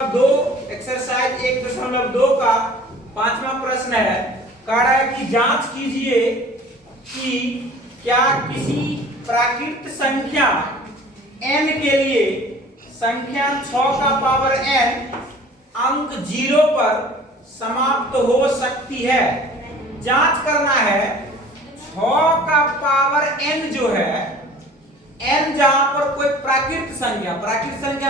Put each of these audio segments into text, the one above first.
दो एक्सरसाइज 1.2 का 5वां प्रश्न है। कह रहा है कि जांच कीजिए कि क्या किसी प्राकृत संख्या n के लिए संख्या 6 का पावर n अंक 0 पर समाप्त हो सकती है। जांच करना है 6 का पावर n जो है n जहां पर कोई प्राकृत संख्या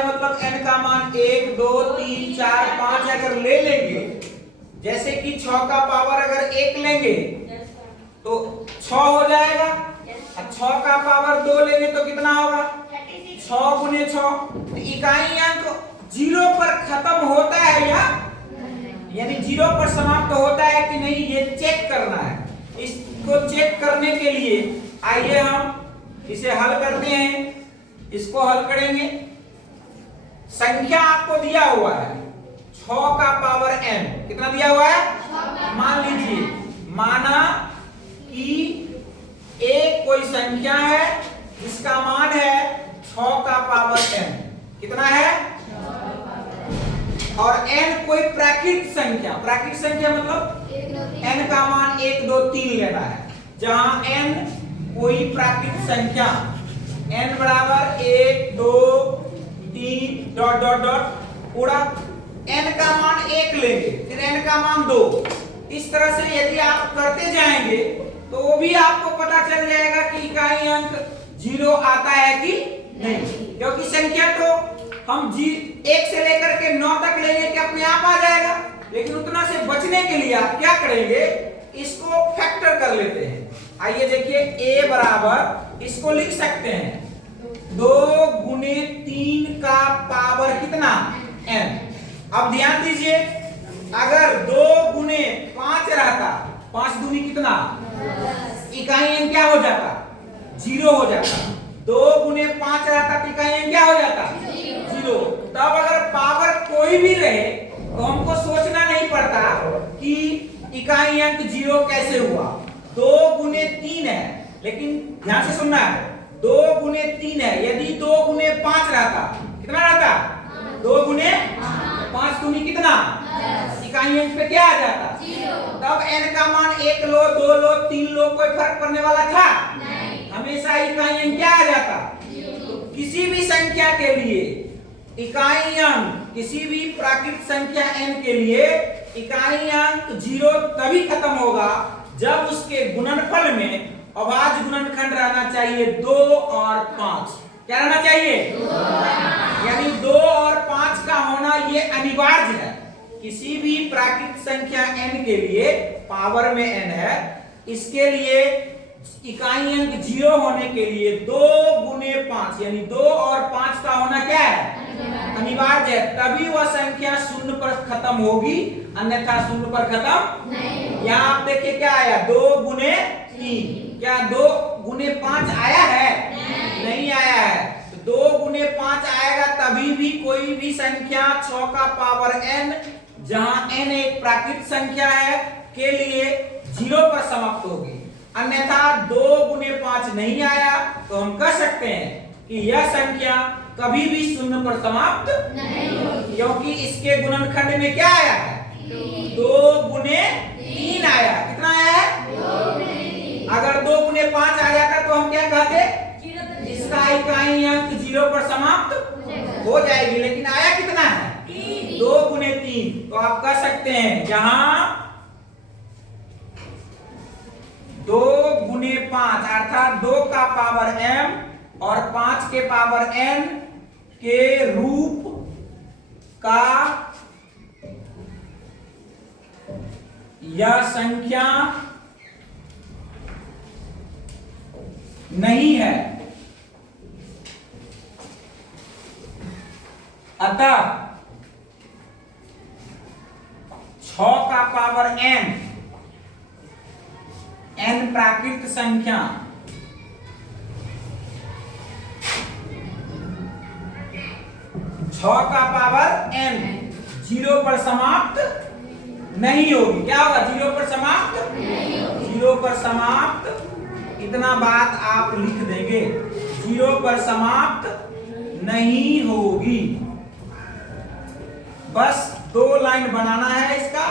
मतलब n का मान 1 2 3 4 5 अगर ले लेंगे, जैसे कि 6 का पावर अगर 1 लेंगे तो 6 हो जाएगा। अब 6 का पावर 2 लेंगे तो कितना होगा? 6 गुने 6। तो इकाई अंक 0 पर खत्म होता है या यानी 0 पर समाप्त होता है कि नहीं, ये चेक करना है। इसको चेक करने के लिए आइए हम इसे हल करते हैं। इसको हल करेंगे। संख्या आपको दिया हुआ है 6 का पावर n, कितना दिया हुआ है? मान लीजिए, माना कि एक कोई संख्या है जिसका मान है 6 का पावर n, कितना है? और n कोई प्राकृत संख्या मतलब n का मान 1 2 3 लेना है। जहां n कोई प्राकृत संख्या n बराबर 1 2 3 डॉट डॉट डॉट पूरा n का मान 1 लेंगे, फिर n का मान 2। इस तरह से यदि आप करते जाएंगे तो वो भी आपको पता चल जाएगा कि इकाई अंक 0 आता है कि नहीं, क्योंकि संख्या तो हम 1 से लेकर के 9 तक लेंगे कि अपने आप आ जाएगा। लेकिन उतना से बचने के लिए आप क्या करेंगे, इसको फैक्टर कर लेते हैं। आइए देखिए, a बराबर इसको लिख सकते हैं 2 गुने 3 का पावर कितना? n। अब ध्यान दीजिए, अगर 2 गुने 5 रहता, 5 दूनी कितना? इकाई n क्या हो जाता? 0 हो जाता। 2 गुने 5 रहता तो इकाई n क्या हो जाता? 0। तब अगर पावर कोई भी रहे तो हमको सोचना नहीं पड़ता कि इकाई अंक 0 कैसे हुआ। 2 गुने 3 है, लेकिन ध्यान से सुनना है, 2 गुने 3 है। यदि 2 गुने 5 रहता, कितना रहता? 2 गुने 5 दूनी कितना? इकाई अंक पे क्या आ जाता? 0। तब n का मान 1 लो 2 लो 3 लो, कोई फर्क पड़ने वाला था नहीं। हमेशा इकाई अंक क्या आ जाता? 0। तो किसी भी संख्या के लिए इकाई अंक, किसी भी प्राकृत संख्या n के लिए इकाई अंक 0 तभी खत्म होगा जब उसके गुणनफल में अभाज्य गुणनखंड रहना चाहिए 2 और 5। क्या रहना चाहिए? 2। यानी 2 और 5 का होना ये अनिवार्य है। किसी भी प्राकृत संख्या n के लिए, पावर में n है, इसके लिए इकाई अंक 0 होने के लिए 2 गुने 5 यानी 2 और 5 का होना क्या है? अनिवार्य है। तभी वह संख्या 0 पर खत्म होगी, अन्यथा 0 पर खत्म नहीं। यहाँ आप देखिए क्या आया? 2 गुने 3। क्या 2 गुने 5 आया है? नहीं आया है। तो 2 गुने 5 आएगा तभी भी कोई भी संख्या 6 का पावर n, जहां n एक प्राकृत संख्या है, के लिए 0 पर समाप्त होगी। अन्यथा 2 गुने 5 नहीं आया तो हम कह सकते हैं कि यह संख्या कभी भी 0 पर समाप्त नहीं होगी, क्योंकि इसके गुणनखंड में क्या आया है? 2 गुने 3 आया। कितना आया है? 2 गुने 3। अगर 2 गुने 5 आ जाता तो हम क्या कहते? इसका इकाई अंक 0 पर समाप्त हो जाएगी। लेकिन आया कितना है? 2 गुने 3। तो आप कह सकते हैं जहां 2 गुने 5 अर्थात 2 का पावर m और 5 के पावर n के रूप का यह संख्या नहीं है। अतः 6 का पावर n प्राकृत संख्या का पावर n 0 पर समाप्त नहीं होगी। क्या होगा? 0 पर समाप्त नहीं होगी। 0 पर समाप्त, इतना बात आप लिख देंगे, 0 पर समाप्त नहीं होगी। बस 2 लाइन बनाना है इसका।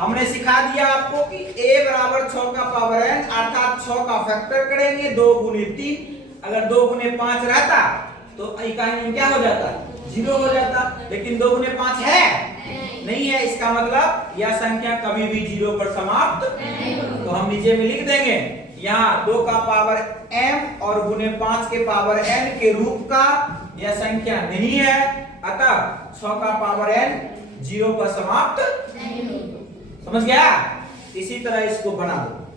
हमने सिखा दिया आपको कि a बराबर 6 का पावर n, अर्थात 6 का फैक्टर करेंगे 2 गुने 3। अगर 2 गुने 5 रहता तो इकाई में क्या हो जाता, 0 हो जाता, लेकिन 2 गुने 5 है नहीं है। इसका मतलब यह संख्या कभी भी 0 पर समाप्त नहीं होगी। तो हम नीचे में लिख देंगे यहाँ 2 का पावर m और गुने 5 के पावर n के रूप का यह संख्या नहीं है, अतः 6 का पावर n 0 पर समाप्त नहीं होगी। समझ गया? इसी तरह इसको बना दो।